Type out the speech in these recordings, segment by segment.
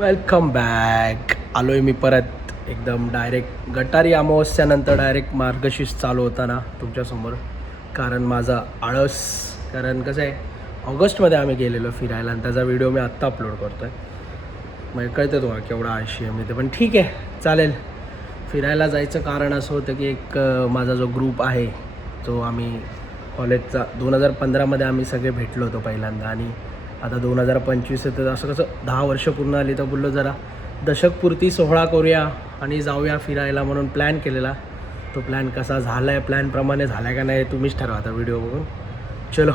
Welcome back. आलो आहे मी परत एकदम डायरेक्ट गटारी अमावस्यानंतर डायरेक्ट मार्गशीर्ष चालू होता तुमच्यासमोर. कारण माझा आळस, कारण कसं आहे ऑगस्टमध्ये आम्ही गेलेलो फिरायला आणि त्याचा व्हिडिओ मी आत्ता अपलोड करतो आहे. मग कळतं तुम्हाला केवढा आळशी आहे मी ते, पण ठीक आहे चालेल. फिरायला जायचं कारण असं होतं की एक माझा जो ग्रुप आहे जो आम्ही कॉलेजचा 2015मध्ये आम्ही सगळे भेटलो होतो पहिल्यांदा, आणि आता 2025 तर असं कसं 10 वर्ष पूर्ण आली, तर बोललो जरा दशकपूर्ती सोहळा करूया आणि जाऊया फिरायला म्हणून प्लॅन केलेला. तो प्लॅन कसा झाला आहे, प्लॅनप्रमाणे झाला आहे का नाही तुम्हीच ठरवा आता व्हिडिओ बघून. चलो.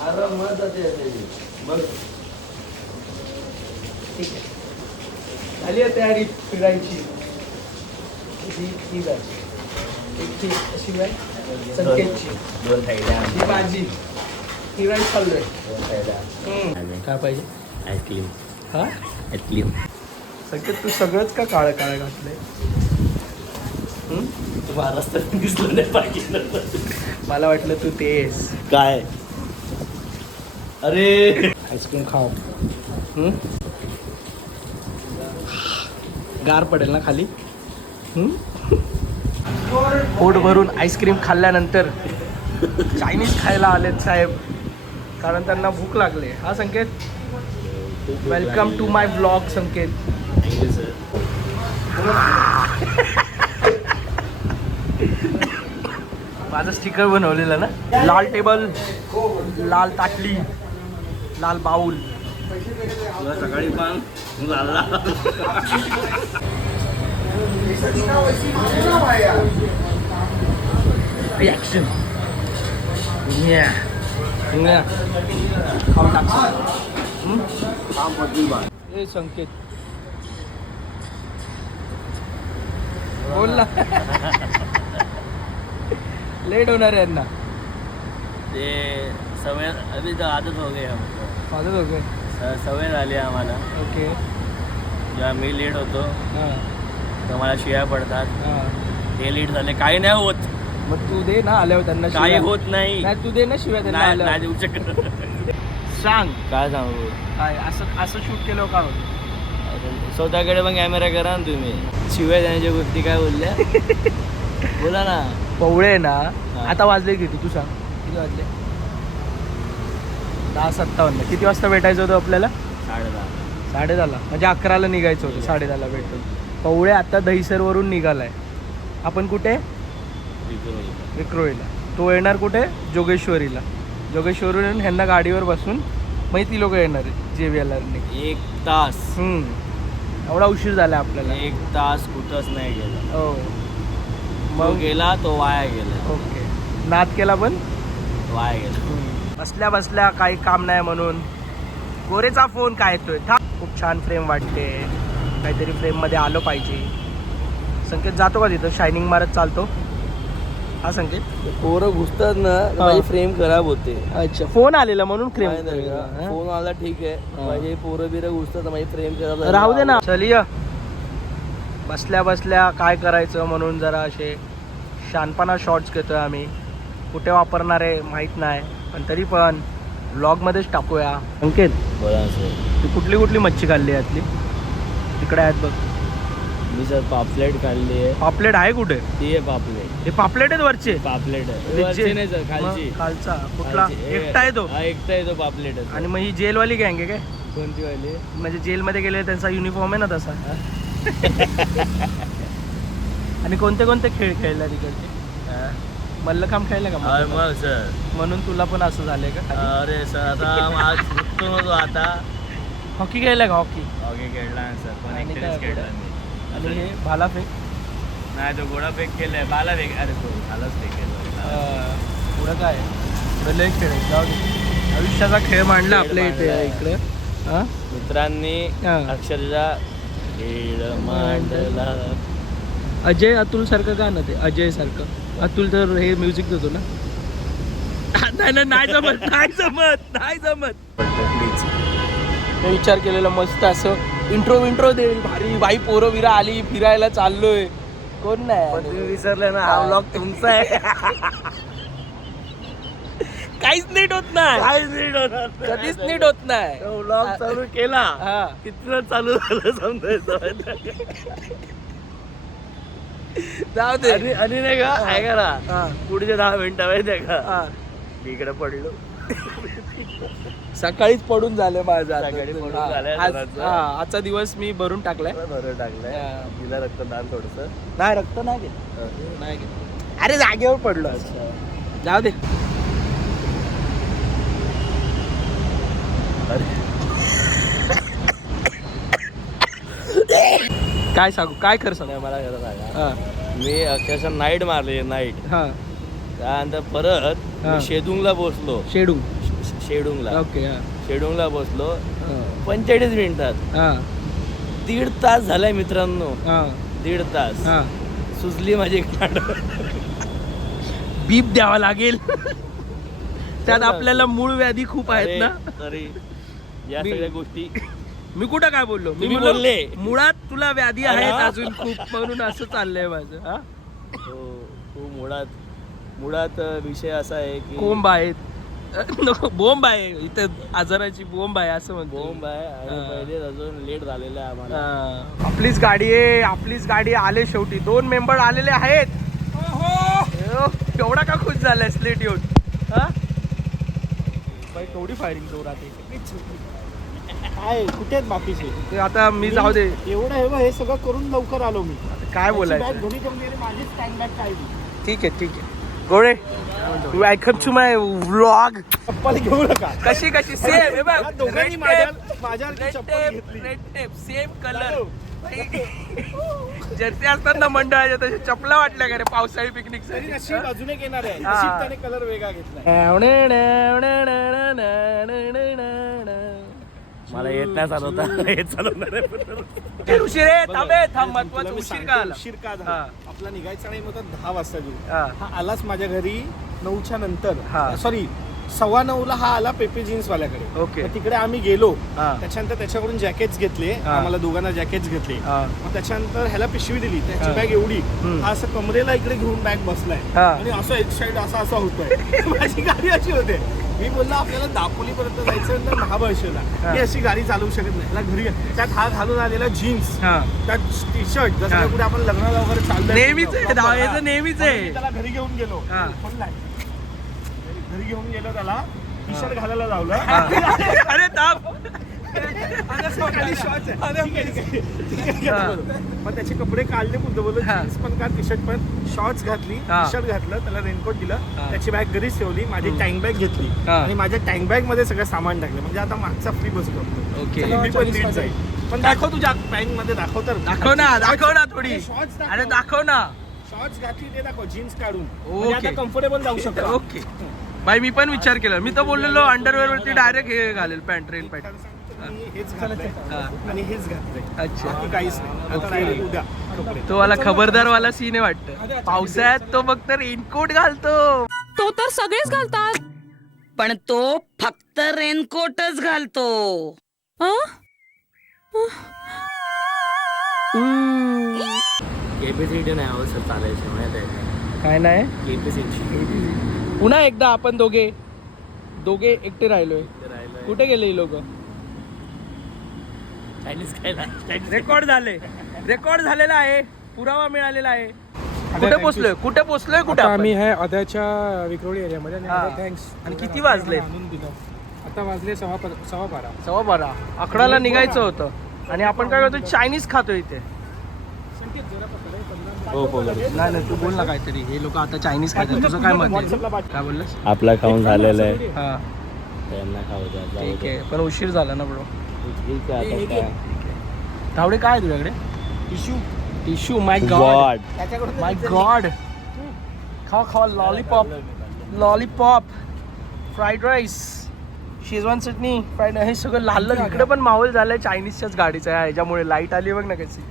आरामात जाते बघ. ठीक आहे, झाली आहे तयारी फिरायची. ही अशी संकेतची दोन साईडला ही भाजी फिरायला चाललोय. दोन साईडला काय पाहिजे? आईस्क्रीम. हा आईस्क्रीम संकेत, तू सगळंच का काळं काळं घातलंय? तू महाराष्ट्रात दिसलं नाही पाहिजे. मला वाटलं तू तेस काय. अरे आईस्क्रीम खाऊ. गार पडेल ना खाली. पोट भरून आईस्क्रीम खाल्ल्यानंतर चायनीज खायला आलेत साहेब, कारण त्यांना भूक लागले. हा Sanket, welcome to my blog Sanket. Thank you sir. माझं स्टिकर बनवलेलं ना, लाल टेबल, लाल ताटली, लाल बाऊल. तुला सकाळी पण झाला. रिॲक्शन खाऊन टाक. हे संकेत बोल ना. लेट होणार आहे यांना. ते सवय अभी तो आदत हो गई हमको. माझं दोघं सवय झाली आम्हाला. ओके. जेव्हा मी लेट होतो हां तेव्हा मला शिव्या पडतात. हां. ते लेट झाले काही नाही होत. मग तू दे ना आल्यावर त्यांना काही शिव्या. होत नाही. नाही तू दे ना शिव्या त्यांना नाही आल्यावर. नाही देऊ शकत. सांग काय सांगू. काय असं शूट केलं का होतं? स्वतःकडे पण कॅमेरा करा ना तुम्ही. शिवाय देण्याच्या गोष्टी काय बोलल्या. बोला ना. पवळे ना. हां. आता वाजले किती तू सांग, किती वाजले? 10:57. किती वाजता भेटायचं होतं आपल्याला? 10:30. 10:30. म्हणजे 11ला निघायचं होतं, 10:30ला भेटून. पवळे आता दहिसरवरून निघालाय. आपण कुठे? विक्रोळीला. तो येणार कुठे? जोगेश्वरीला. जोगेश्वरीवरून ह्यांना गाडीवर बसून मग ती लोक येणार आहे JVLR. 1 तास. एवढा उशीर झाला आपल्याला. 1 तास कुठंच नाही गेला. हो मग गेला तो वाया गेला. ओके. नाद केला पण वाया गेला. बसल्या बसल्या काही काम नाही म्हणून गोरेचा फोन काय येतोय. खूप छान फ्रेम वाटते, काहीतरी फ्रेममध्ये आलं पाहिजे. संकेत जातो का तिथं शायनिंग मारत चालतो? हा संकेत. पोरं घुसतात ना माझी फ्रेम खराब होते. अच्छा, फोन आलेला म्हणून फ्रेम. फोन आला ठीक आहे. माझे पोरं बिरं घुसतात माझी फ्रेम खराब. राहू दे ना. चलिया, बसल्या बसल्या काय करायचं म्हणून जरा असे शानपणा शॉर्ट्स घेतोय आम्ही. कुठे वापरणार आहे माहीत नाही, पण तरी पण ब्लॉगमध्येच टाकूया. संकेत, बोला सर. तू कुठली कुठली मच्छी खाल्ली यातली? तिकडे आहेत बघ. मी सर पापलेट काढली आहे. पापलेट आहे कुठे? ती आहे पापलेट. हे पापलेट आहेत वरचे? पापलेट ते आहे जे- नाही सर, खालची. मग खालचा कुठला? खालची. एकटा आहे तो. हा एकटा आहे तो पापलेट आहे. आणि मग ही जेलवाली गँग आहे काय? कोणती वाली? म्हणजे जेलमध्ये गेले त्यांचा युनिफॉर्म आहे ना तसा. आणि कोणते कोणते खेळ खेळला तिकडचे? मल्लखांब खेळलं का? मग सर म्हणून तुला पण असं झालंय का? अरे सर आता आज उठतो नव्हतो. आता हॉकी खेळलं का? हॉकी. हॉकी खेळला ना सर, पण आणि एकटेच काय खेळला पुढं? मी. आणि हे भालाफेक? नाही तो घोडा फेक केलाय. बाला फेक. अरे तो भालाच फेक केला. पुढं काय? पुढं लय खेळ आहे. जाऊ दे. आयुष्याचा खेळ मांडला आपल्या इथे मांडलाय. इकडे. हां मित्रांनी हां. अक्षरशः खेळ मांडला. अजय अतुल सारखं का ना ते? अजय सारखं. अतुल तर हे म्युझिक देतो ना. नाही जमत. प्लीज मी विचार केलेला मस्त असं इंट्रो दे भारी बाई पोरं विरा आली फिरायला चाललोय कोण नाही तुम्ही विसरले ना हा ब्लॉग तुमचा आहे. काहीच नीट होत नाही काहीच नीट होणार नाही. कधीच नीट होत नाही ब्लॉग चालू केला हा किती चालू झालं समजायचं. जाऊ दे आणि नाही का ऐका ना हा पुढचे 10 मिनिटं माहिती आहे का हा मी इकडे पडलो. सकाळीच पडून झालं माझं आता. सकाळी पडून हा, झालंय आज- जरासं. हा, आजचा दिवस मी भरून टाकलाय बरं टाकलंय हा. तिला रक्तदान थोडस. नाही रक्त नाही घेत नाही घेत अरे जागेवर पडलो आज. जाऊ दे काय सांगू काय कर सांग मला खरं सांगा हा मी अक्षरशः नाईट मारली नाईट. हा त्यानंतर परत हा. मी शेदुंगला पोहोचलो. शेडू शेडुंगला ओके हा शेडुंगला पोहोचलो हा. 45 मिनिटात. हा 1.5 तास झालाय मित्रांनो. हा 1.5 तास हा सुजली माझी गाड. बीप द्यावा लागेल त्यात आपल्याला मूळ व्याधी खूप आहेत ना. तरी या मी- सगळ्या गोष्टी मी कुठं काय बोललो तुम्ही बोललो, बोलले. मुळात तुला व्याधी अरे आहेत हा. अजून खूप म्हणून असं चाललंय माझं हा हो मुळात विषय असा आहे की कोंब आहेत नको बोंब आहे इथं आजाराची बोंब आहे असं म्हणतो बोंब आहे आणि हा. पहिले अजून लेट झालेलं आहे आम्हाला. हा. आपलीच गाडी आहे आपलीच गाडी आले शेवटी 2 मेंबर आलेले आहेत. अयो, एवढा का खुश झालाय स्लेट येऊन हा बाई केवढी फायरिंग जोरात आहे. काय कुठे आहेत बाकीचे ते आता मी जाऊ दे एवढं हे सगळं करून लवकर आलो मी. काय बॅग बोलायचं घरी ठेवली आणि माझीच टँक बॅग काढली. ठीक आहे गोळे वेलकम टू माय व्लॉग. चप्पल घेऊ नका. कशी सेम हे बघ या दोघांनी माझ्यावरती चप्पल घेतली. Red tape same colour Jersey असतात ना मंडळाच्या तशा चपला वाटल्या का रे पावसाळी पिकनिक तरी नशीब अजून एक येणार आहे. हा. नशीब त्याने कलर वेगळा घेतलाय. मला येत नाही चालवता हे चालवणार आहे. उशीर आहे थांब महत्वाचं तुला मी उशीर सांगतो, का आला उशीर का झाला? हा. आपला निघायचा नाही मग 10 वाजता घेऊ. हा. हा आलाच माझ्या घरी 9च्या नंतर. हा. सॉरी 9:15 हा आला पेपे जीन्स वाल्याकडे. ओके. मग तिकडे आम्ही गेलो. हा. त्याच्यानंतर त्याच्याकडून जॅकेट्स घेतले. हा. आम्हाला दोघांना जॅकेट्स घेतले. हा. मग त्याच्यानंतर ह्याला पिशवी दिली. त्याची हा. बॅग एवढी. हम्म. हा असं कमरेला इकडे घेऊन बॅग बसलाय हा. आणि असं एक साईड असा होतोय. माझी गाडी अशी होते. मी बोललो आपल्याला दापोलीपर्यंत जायचं नंतर महाबळेश्वरला. हा. मी अशी गाडी चालवू शकत नाही. ह्याला घरी त्यात हा घालून आलेला जीन्स, हा त्यात टी शर्ट, जसं हा. का कुठे आपण लग्नाला वगैरे चाललोय. नेहमीच आहे, धावायचं नेहमीच आहे. म्हणून मी त्याला घरी घेऊन गेलो. हा. खोललाय. घरी घेऊन गेलो त्याला टी शर्ट घालायला लावलं. अरे थांब खाली shorts आहे. ठीक आहे. हा. मग त्याचे कपडे काढले पुढे बोललो हा. जीन्स पण काढ टी शर्ट पण शॉर्ट्स घातली हा. टी शर्ट घातलं त्याला रेनकोट दिलं हा. त्याची बॅग घरीच ठेवली माझी टँक बॅग घेतली हा. आणि माझ्या टँक बॅग मध्ये सगळं सामान टाकलं म्हणजे आता मागचा फ्री बसतो. ओके मी पण नीट जाईल पण दाखव तुझ्या बॅग मध्ये दाखव तर दाखव ना थोडी शॉर्ट्स अरे दाखव ना शॉर्ट्स घातली ते दाखव जीन्स काढून ओके. म्हणजे आता कम्फर्टेबल जाऊ शकतो. ओके बाई मी पण विचार केला मी तर बोललेलो अंडरवेअर वरती डायरेक्ट हे घालेल पॅन्ट रेन पॅन्ट मी हेच घातलंय हा. आणि हेच घातलंय अच्छा बाकी काहीच नाही. आता राहिले उद्या कपडे. तो वाला खबरदार वाला सीन आहे वाटतं पावसाळ्यात तो फक्त रेनकोट घालतो. तो तर सगळेच घालतात पण तो फक्त रेनकोटच घालतो. कॅपॅसिटी नाही हो सर चालायची माहिती आहे का? काय नाही कॅपॅसिटी पुन्हा एकदा आपण दोघे एकटे राहिलोय. कुठे गेले ही लोक? चायनीज खायला रेकॉर्ड झालेला आहे पुरावा मिळालेला आहे. कुठे पोहोचलोय कुठे आम्ही आहे अध्याच्या विक्रोळी एरियामध्ये आणि हा. थँक्स. आणि किती वाजले? आणून दिलं. आता वाजले 12:15. 12:15 अकराला निघायचं होतं आणि आपण काय करतो चायनीज खातो इथे. हो बोला नाही तू बोल ना काहीतरी. हे लोक आता चायनीज खातात तुझं काय मत आहे? काय बोललास? आपला खाऊन झालेलं आहे हा त्यांना खाऊ द्या ठीक आहे पण उशीर झाला ना ब्रो. ठीक आहे आता काय धावडे काय आहे तुझ्याकडे? टिश्यू माय गॉड गॉड माय गॉड. खावा लॉलीपॉप फ्राईड राईस शेजवान चटणी फ्राईड हे सगळं लाल इकडे पण माहोल झालाय चायनीजच्याच गाडीचा आहे ह्याच्यामुळे. लाईट आली बघ ना कशी.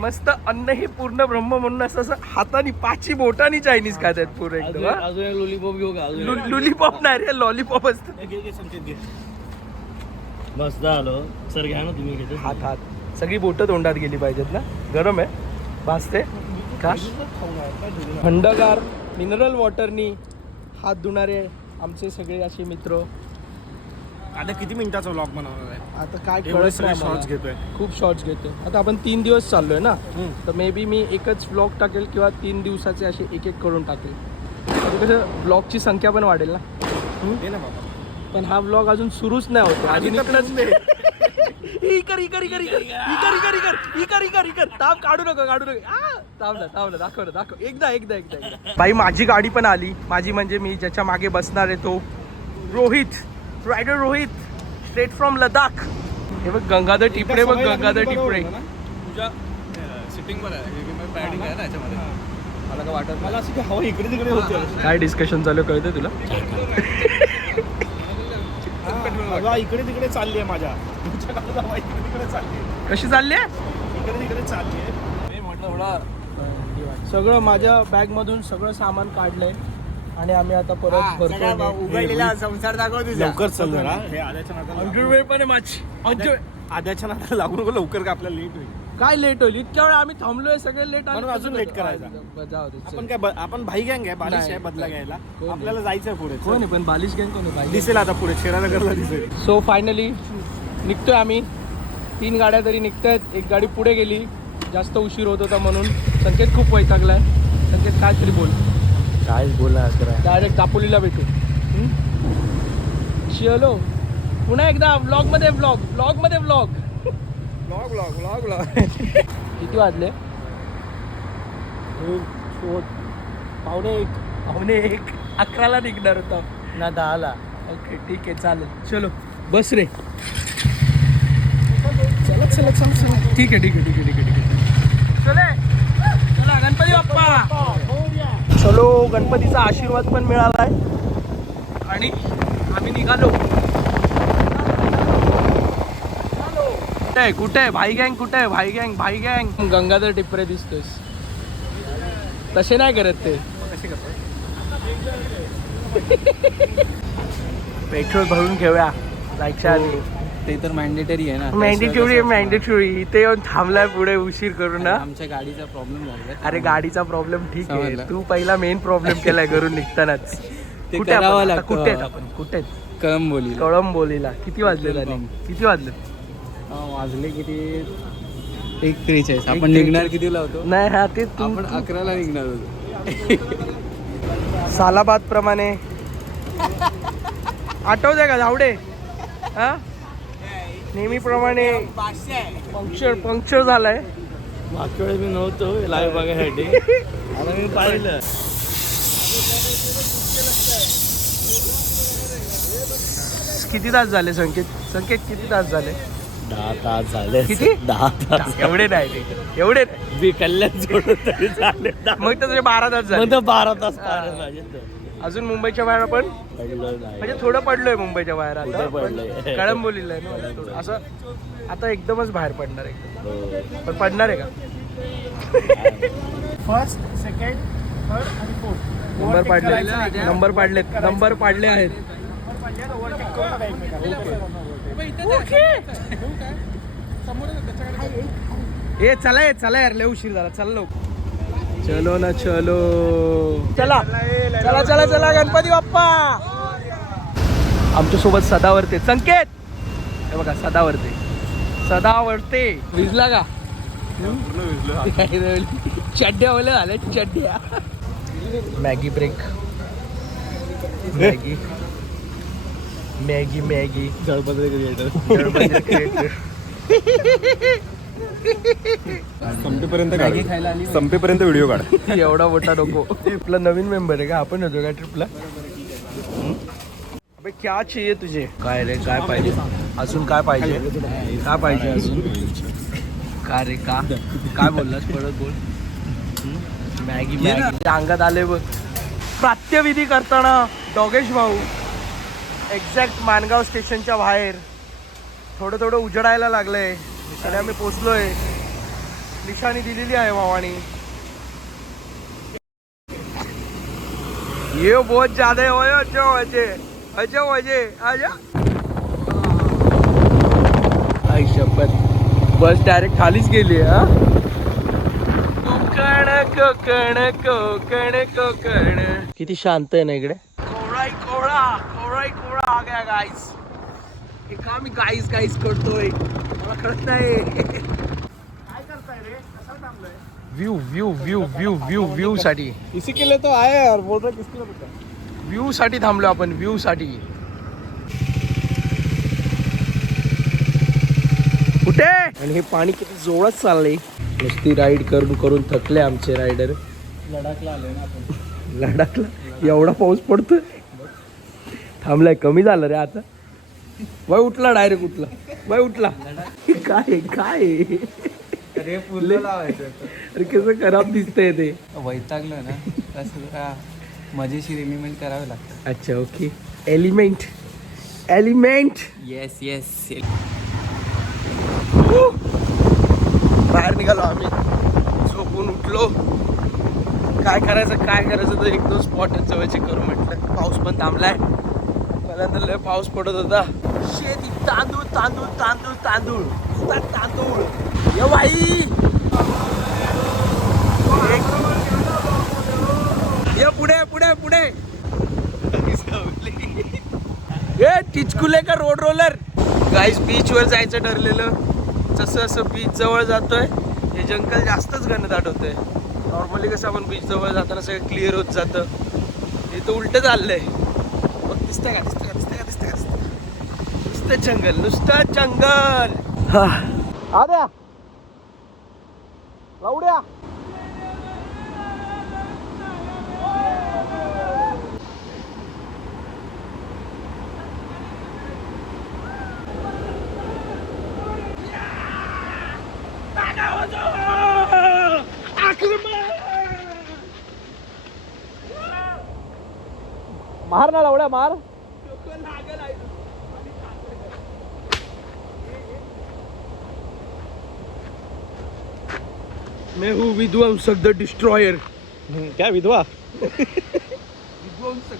मस्त अन्न हे पूर्ण ब्रह्म म्हणून असं असं हाताने 5 बोटानी चायनीज खात आहेत पूर्ण एकदम हा? अजून एक लॉलीपॉप घेऊ का अजून एक? लुलीपॉप नाही रे लॉलीपॉप असतं. घे संकेत घे. मस्त आलो सर घ्या ना तुम्ही घेतो हात सगळी बोटं तोंडात गेली पाहिजेत ना. गरम आहे भाजते का थंडगार मिनरल वॉटरनी हात धुणारे आमचे सगळे असे मित्र. आता किती मिनिटाचा व्लॉग बनवणार आहे? आता काय एवढे कळत सगळे नाही शॉर्ट्स मला. घेतोय. खूप शॉर्ट्स घेतो. आता आपण 3 दिवस चाललोय ना तर मे बी मी एकच ब्लॉग टाकेल किंवा 3 दिवसाचे असे एक करून टाकेल. म्हणजे कसं ब्लॉगची संख्या पण वाढेल ना. दे ना बाबा. पण हा ब्लॉग अजून सुरूच नाही होतो. अजून ताप काढू नका ताप दाखव एकदा भाई. माझी गाडी पण आली. माझी म्हणजे मी ज्याच्या मागे बसणार आहे तो Rohit, rider Rohit, straight from Ladakh. हे बघ गंगाधर टिपरे बघ गंगाधर टिपरे. तुझ्या सिटिंग वर आहे पॅडिंग आहे ना याच्यामध्ये. मला काय वाटत मला असं की हवा इकडे तिकडे होते. काय डिस्कशन चालू कळतं तुला. हवा इकडे तिकडे चालली आहे माझ्या हवा इकडे तिकडे चालली आहे. कशी चालली आहे इकडे तिकडे चालली आहे. मी म्हटलं थोडा सगळं माझ्या बॅग मधून सगळं सामान काढलंय आणि आम्ही आता परत भरतो. संसार दाखव तुझा. लवकर चल जरा. हे आद्याच्या नादाला अंडरवेअर पण आहे माझी. आद्याच्या नादाला लागू नको लवकर का आपल्याला लेट होईल. काय लेट होईल इतक्या वेळ आम्ही थांबलोय सगळे लेट म्हणून अजून late करायचा. जाऊ दे चल. आपण काय आपण भाई गँग आहे बालिश नाही. आहे बदला घ्यायला. कोण आहे? आपल्याला जायचंय पुढे. कोण आहे पण बालिश गँग कोण आहे दिसेल आता पुढे शेरानगरला दिसेल. सो फायनली निघतोय आम्ही. 3 गाड्या तरी निघतायत. एक गाडी पुढे गेली जास्त उशीर होत होता म्हणून. संकेत खूप वैतागलाय. संकेत काय तरी बोल. काय बोला डायरेक्ट दापोलीला भेटू. चलो पुन्हा एकदा ब्लॉग मध्ये ब्लॉग किती वाजले. पावणे एक 11ला निघणार होता ना 10ला. ओके ठीक आहे चालेल. चलो बस रे. चला ठीक आहे चला गणपती बाप्पा. चलो गणपतीचा आशीर्वाद पण मिळालाय आणि आम्ही निघालो. कुठे भाई गँग कुठे आहे भाई गँग. गंगाधर टिपरे दिसतोस. तसे नाही करत ते. पेट्रोल भरून घेऊया जायच्या आधी. ते तर मॅन्डेटरी आहे ना. मॅन्डेटरी इथे येऊन थांबलाय पुढे उशीर करू ना. आमच्या गाडीचा प्रॉब्लेम झाला. अरे गाडीचा प्रॉब्लेम ठीक आहे. समजलं. तू पहिला मेन प्रॉब्लेम केलाय घरून निघतानाच. ते कुठे आपण करावं आता? लागतं. कुठे आहेत आपण कुठे आहेत? कळंबोली कळंबोलीला. किती वाजले किती वाजले वाजले किती 1:43. आपण निघणार कितीला होतो. नाही हा ते आपण 11ला निघणार होतो. सालाबाद प्रमाणे आठवते का धावडे हा नेहमीप्रमाणे पंक्चर झालाय. मागच्या वेळेस मी नव्हतो लाईव्ह बघायसाठी. आता मी पाहिलं. किती तास झाले संकेत किती तास झाले. 10 तास झाले. किती? 10 तास. एवढे नाही एवढे नाही. मी कल्याण जोडून तरी झाले. मग तर तुझे 12 तास झाले. मग तर 12 तास पाहिजे माझे तर. अजून मुंबईच्या बाहेर आपण पडलं नाही. म्हणजे थोडं पडलोय मुंबईच्या बाहेर. आता कुठं पडलंय? कळंबोलीला आहे ना थोडं. असं आता एकदमच बाहेर पडणार आहे. हो. पण पडणार आहे का. फर्स्ट सेकंड थर्ड आणि फोर्थ नंबर पाडले आहेत. ए चला यार लय उशीर झाला. चल चलो ना चला गणपती बाप्पा. आमच्या सोबत सदावर्ते संकेत. हे बघा सदावर्ते भिजला का. चड्ड्या ओल्या झाल्या चड्ड्या. Maggi break Maggi Ganpati creator. संपेपर्यंत व्हिडिओ काढ. एवढा मोठा नको. आपला नवीन मेंबर आहे का. आपण होतो का ट्रिपला. अबे क्या चाहिए तुझे. काय रे काय पाहिजे अजून काय पाहिजे अजून का रे का काय बोललास परत बोल. मॅगी अंगात आले बघ. प्रात्यविधी करताना डॉगेश भाऊ एक्झॅक्ट मानगाव स्टेशनच्या बाहेर थोडं उजडायला लागलंय आणि आम्ही पोचलोय. निशाणी दिलेली आहे भावानी. ये बहुत ज्यादा है अच्छा वजे आजा. आई शपथ, बस डायरेक्ट खालीच गेली. हा कोकण कोकण कोकण कोकण. किती शांत आहे ना इकडे. कोवळाई कोवळा आ गया गाईस. हे का मी गाईस गाईस करतोय मला कळत नाही. काय करताय रे, कसा थांबलोय? View view view view view view साठी. इसी के लिए तो आए यार, बोल रहा किसके लिए पता. व्यू साठी थांबलो आपण, व्यू साठी. कुठे. आणि हे पाणी किती जोरात चाललंय. नुसती राईड करून करून थकले आमचे रायडर. लडाखला आलोय ना आपण. लडाखला एवढा पाऊस पडतोय. थांबलाय, कमी झालं रे आता. बाय उठला, डायरेक्ट उठला. बाय उठला. काय काय अरे फुलं लावायचं. अरे कसं खराब दिसतंय ते. वैतागलं ना तसं जरा मजेशीर एलिमेंट करावे लागतं. अच्छा ओके. एलिमेंट. Yes yes. बाहेर निघालो आम्ही, झोपून उठलो. काय करायचं तर एक दोन स्पॉट जवळचे करू म्हटलं. पाऊस पण थांबलाय. पहिल्यांदा लय पाऊस पडत होता. शेती तांदूळ तांदूळ तांदूळ तांदूळ नुसता तांदूळ. ये बाई ये पुढे पुढे पुढे. ये टिचकुले का रोड रोलर. गाईस बीच वर जायचं ठरलेलं. जसं असं बीच जवळ जातोय हे जंगल जास्तच घनदाट होतंय. नॉर्मली कसं आपण बीच जवळ जाताना सगळं क्लिअर होत जातं. हे तर उलट चाललंय. मग दिसतंय का नुसतं जंगल. हा आद्या लावड्या. मार ना लावड्या मार. मैं हूँ विध्वंसक द डिस्ट्रॉयर. क्या विधवा. विध्वंसक.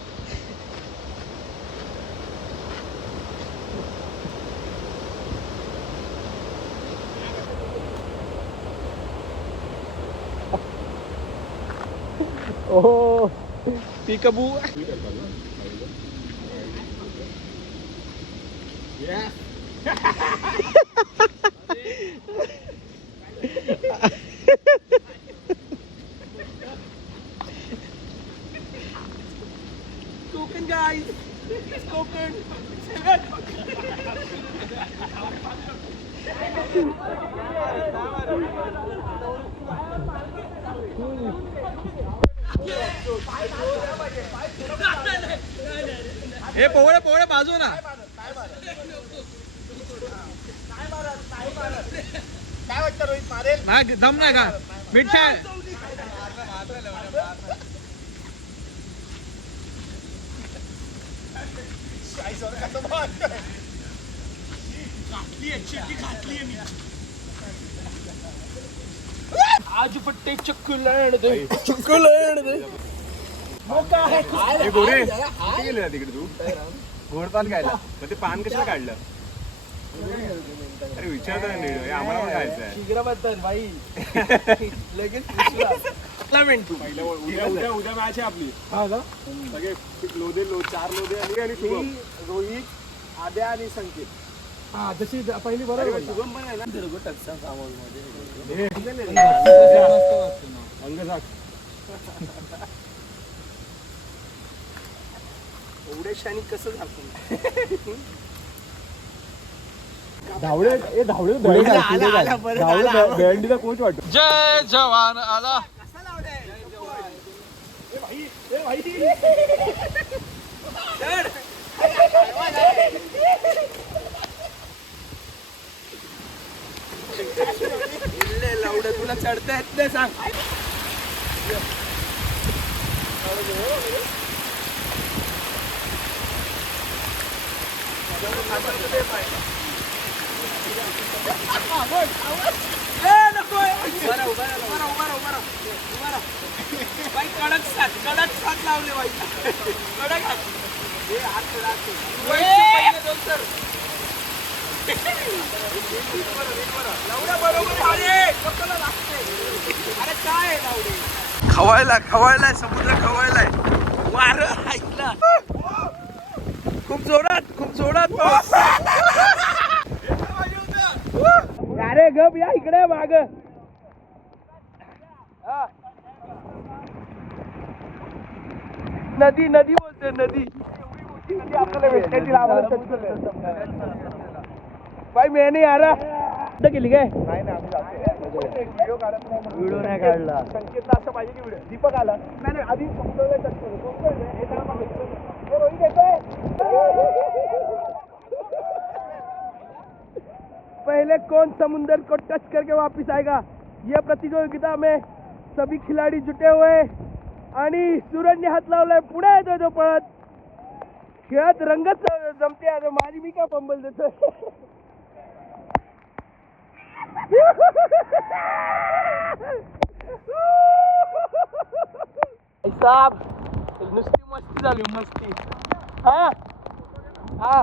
ओह पिकबू. कोकण गाईस. कोकण. हे पोवळे बाजू ना. काय वाटतं रोहित, मारेल नाही दम नाही का मिठ्ठा. आज पट्टे चक्कू लैंड दे. हे गोरे कुठे गेले ना तिकडे तू. गोडपान खायला. मग ते पान कशाला काढलं. अरे विचारतो ना नीट, हे आम्हाला पण खायचं आहे. शीघ्रबद्दल भाई. लगेच उद्या मॅच आहे आपली. हा का. सगळे चार लोदे आणि शुभम, रोहित, आद्या आणि संकेत. हा जशी पहिली बरोबर. शुभम पण आहे ना. अंगजाक एवढ्याशानी कसं झालं. धावडे भेंडीचा कोच वाटतो. जय जवान आला. लावडं तुला चढता येत नाही सांग. नको बाई कडक साथ लावले बाई कडक हात. हे हात सोड, हात सोड. पहिले दोन तर. लावड्या बरोबर आहे. कशाला लागते? अरे काय आहे लावडे? खवायला समुद्र खवायलाय. वारं ऐकला खूप जोरात पाऊस. अरे गप या इकडे माग. नदी बोलते नदी. आपल्याला भेटण्याची लावायला भाई मैं नहीं आ रहा. केली काय नाही ना आम्ही जातो. व्हिडिओ काढत नाही. व्हिडिओ नाही काढला. संकेतला असं पाहिजे की व्हिडिओ. दीपक आला नाही आधी समुद्राला टच करू. कोण करतोय? हे त्याला मागितलं. हे रोहित येतोय. पहले कौन समुंदर को टच करके वापस आएगा ये प्रतियोगिता में सभी खिलाडी जुटे हुए आणि सूरजने हात लावलाय. पुढे येतोय तो पळत. खेळात रंगच जमते. आता माझी मी काय पंबल देतोय. साहेब नुसती मस्ती झाली मस्ती. हा हा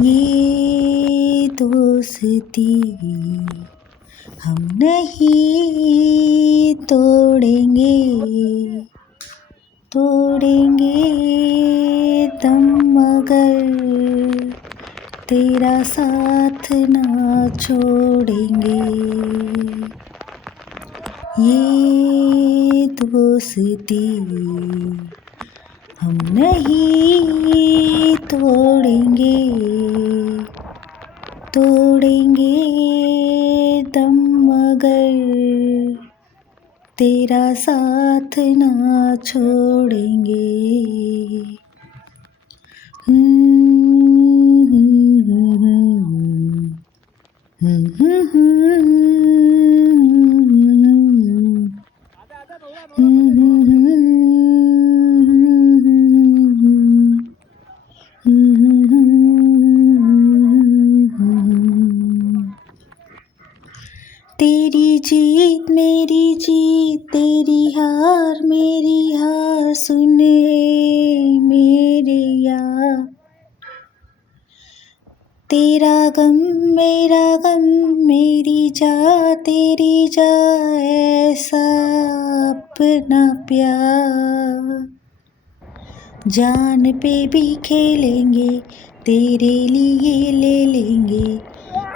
ये दोस्ती हम नहीं तोड़ेंगे दम मगर तेरा साथ ना छोड़ेंगे. ये दोस्ती हम नहीं तोड़ेंगे दम मगर तेरा साथ ना छोड़ेंगे. तेरी जीत मेरी जीत, तेरी हार मेरी हार, सुने मेरे यार. तेरा गम मेरी जा तेरी जा, ऐसा अपना प्यार. जान पे भी खेलेंगे, तेरे लिए ले लेंगे.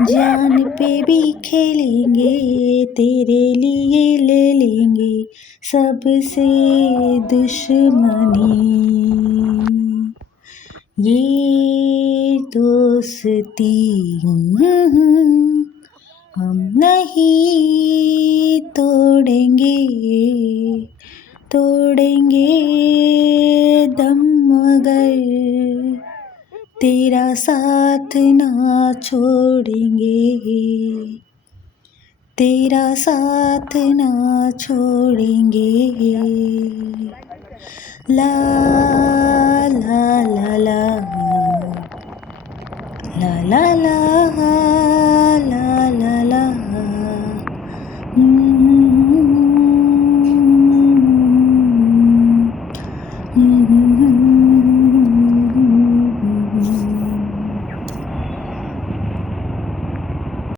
जान पे भी खेलेंगे, तेरे लिए ले लेंगे. सबसे दुश्मनी ये दोस्ती हम नहीं तोड़ेंगे दम मगर तेरा साथ ना छोड़ेंगे. तेरा साथ ना छोड़ेंगे. ला ला ला ला ला ला ला